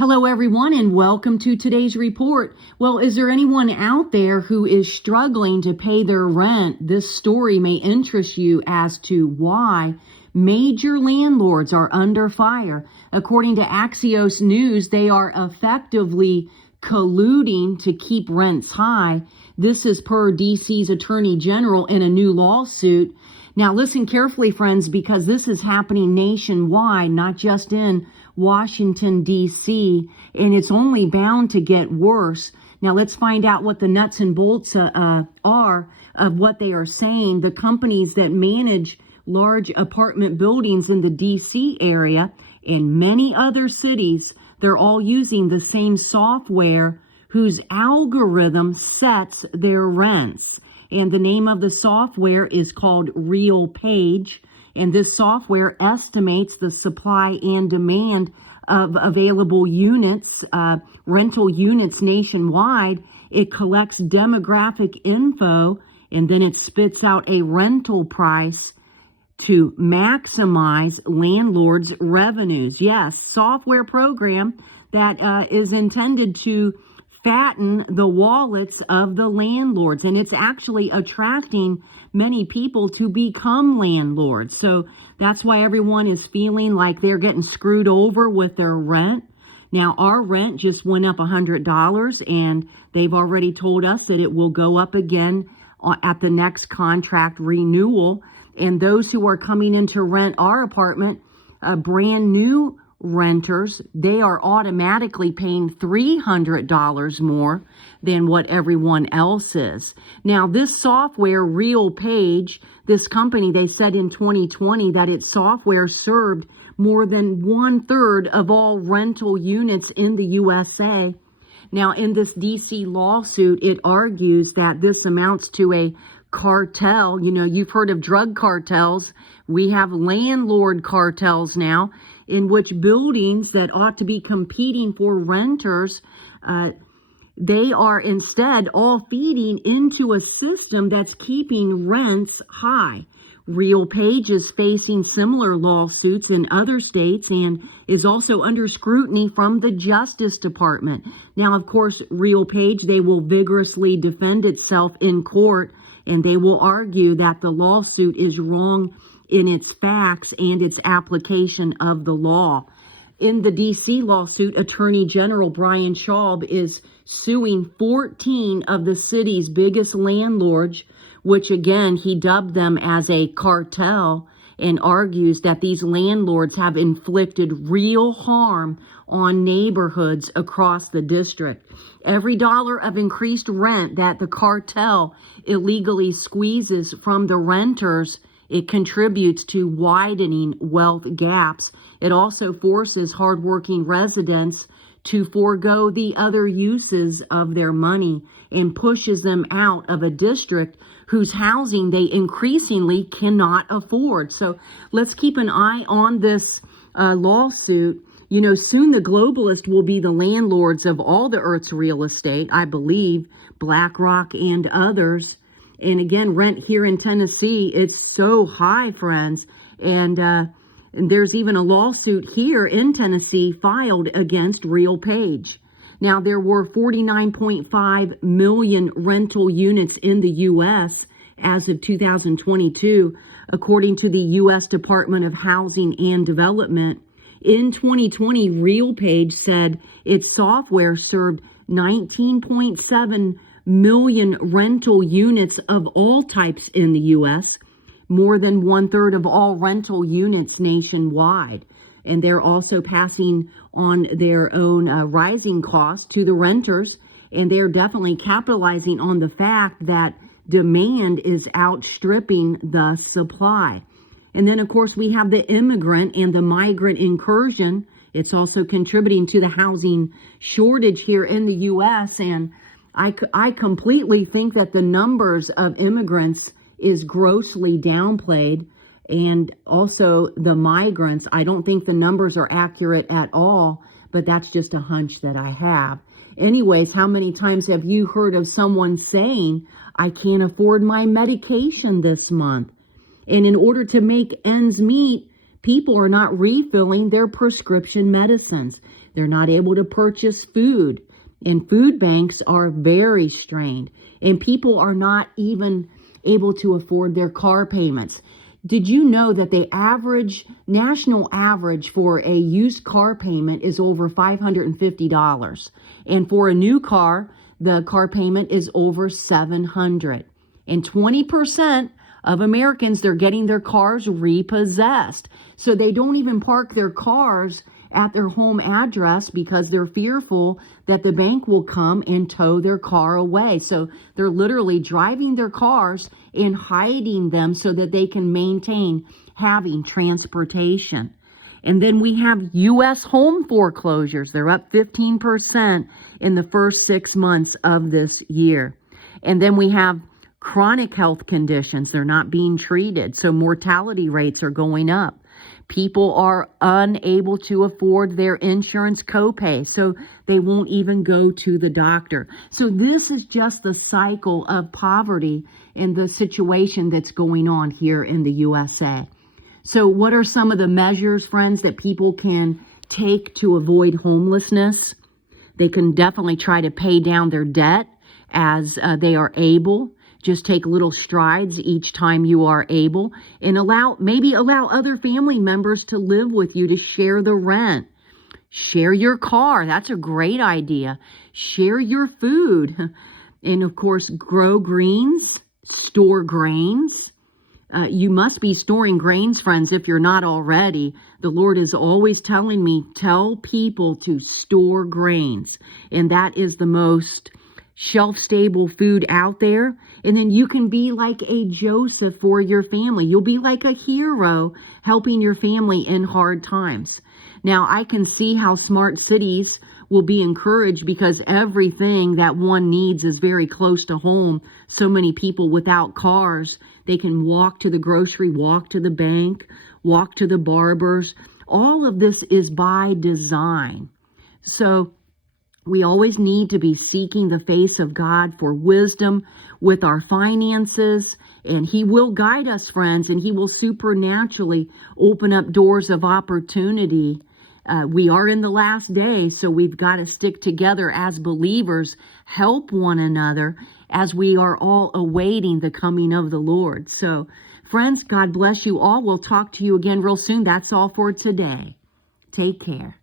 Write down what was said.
Hello, everyone, and welcome to today's report. Well, is there anyone out there who is struggling to pay their rent? This story may interest you as to why major landlords are under fire. According to Axios News, they are effectively colluding to keep rents high. This is per DC's Attorney General in a new lawsuit. Now, listen carefully, friends, because this is happening nationwide, not just in Washington, D.C., and it's only bound to get worse. Now, let's find out what the nuts and bolts are of what they are saying. The companies that manage large apartment buildings in the D.C. area and many other cities, they're all using the same software whose algorithm sets their rents. And the name of the software is called RealPage. And this software estimates the supply and demand of available units, rental units nationwide. It collects demographic info, and then it spits out a rental price to maximize landlords' revenues. Yes, software program that is intended to fatten the wallets of the landlords, and it's actually attracting many people to become landlords. So that's why everyone is feeling like they're getting screwed over with their rent. Now, our rent just went up $100, and they've already told us that it will go up again at the next contract renewal. And those who are coming in to rent our apartment, brand new renters, they are automatically paying $300 more than what everyone else is. Now, this software, RealPage, this company, they said in 2020 that its software served more than 1/3 of all rental units in the USA. Now, in this DC lawsuit, it argues that this amounts to a cartel. You know, you've heard of drug cartels. We have landlord cartels now, in which buildings that ought to be competing for renters, they are instead all feeding into a system that's keeping rents high. RealPage is facing similar lawsuits in other states and is also under scrutiny from the Justice Department. Now, of course, RealPage, they will vigorously defend itself in court, and they will argue that the lawsuit is wrong in its facts and its application of the law. In the D.C. lawsuit, Attorney General Brian Schaub is suing 14 of the city's biggest landlords, which again, he dubbed them as a cartel, and argues that these landlords have inflicted real harm on neighborhoods across the district. Every dollar of increased rent that the cartel illegally squeezes from the renters, it contributes to widening wealth gaps. It also forces hardworking residents to forego the other uses of their money and pushes them out of a district whose housing they increasingly cannot afford. So let's keep an eye on this lawsuit. You know, soon the globalists will be the landlords of all the Earth's real estate, I believe, BlackRock and others. And again, rent here in Tennessee, it's so high, friends. And there's even a lawsuit here in Tennessee filed against RealPage. Now, there were 49.5 million rental units in the U.S. as of 2022, according to the U.S. Department of Housing and Development. In 2020, RealPage said its software served 19.7 million rental units of all types in the U.S., more than 1/3 of all rental units nationwide. And they're also passing on their own rising costs to the renters, and they're definitely capitalizing on the fact that demand is outstripping the supply. And then, of course, we have the immigrant and the migrant incursion. It's also contributing to the housing shortage here in the U.S., and I completely think that the numbers of immigrants is grossly downplayed, and also the migrants. I don't think the numbers are accurate at all, but that's just a hunch that I have. Anyways, how many times have you heard of someone saying, I can't afford my medication this month? And in order to make ends meet, People are not refilling their prescription medicines. They're not able to purchase food. And food banks are very strained. And people are not even able to afford their car payments. Did you know that the national average for a used car payment is over $550? And for a new car, the car payment is over $700. And 20% of Americans, they're getting their cars repossessed. So they don't even park their cars at their home address because they're fearful that the bank will come and tow their car away. So they're literally driving their cars and hiding them so that they can maintain having transportation. And then we have U.S. home foreclosures. They're up 15% in the first 6 months of this year. And then we have chronic health conditions. They're not being treated. So mortality rates are going up. People are unable to afford their insurance copay, so they won't even go to the doctor. So this is just the cycle of poverty and the situation that's going on here in the USA. So what are some of the measures, friends, that people can take to avoid homelessness? They can definitely try to pay down their debt as they are able. Just take little strides each time you are able, and maybe allow other family members to live with you to share the rent. Share your car. That's a great idea. Share your food. And of course, grow greens, store grains. You must be storing grains, friends, if you're not already. The Lord is always telling me, tell people to store grains. And that is the most shelf-stable food out there. And then you can be like a Joseph for your family. You'll be like a hero helping your family in hard times. Now, I can see how smart cities will be encouraged because everything that one needs is very close to home. So many people without cars, they can walk to the grocery, walk to the bank, walk to the barbers. All of this is by design. So we always need to be seeking the face of God for wisdom with our finances, and He will guide us, friends, and He will supernaturally open up doors of opportunity. We are in the last days, so we've got to stick together as believers, help one another as we are all awaiting the coming of the Lord. So, friends, God bless you all. We'll talk to you again real soon. That's all for today. Take care.